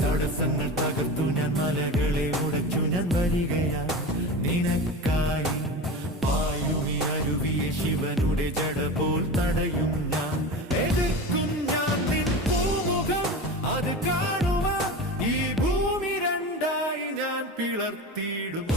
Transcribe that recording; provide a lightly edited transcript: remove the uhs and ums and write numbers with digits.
തടസ്സങ്ങൾ തകർത്തു ഞാൻ മലകളെ ഉടച്ചു ഞാൻ വരികയാ നിനക്കായി പായുമി അരുവിയെ ശിവനുടെ ജട പോൽ തടയും ഞാൻ എതിർക്കും ഞാൻ നിൻ പൂമുഖം അത് കാണുവാൻ ഈ ഭൂമി രണ്ടായി ഞാൻ പിളർത്തിയിടും